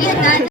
一个男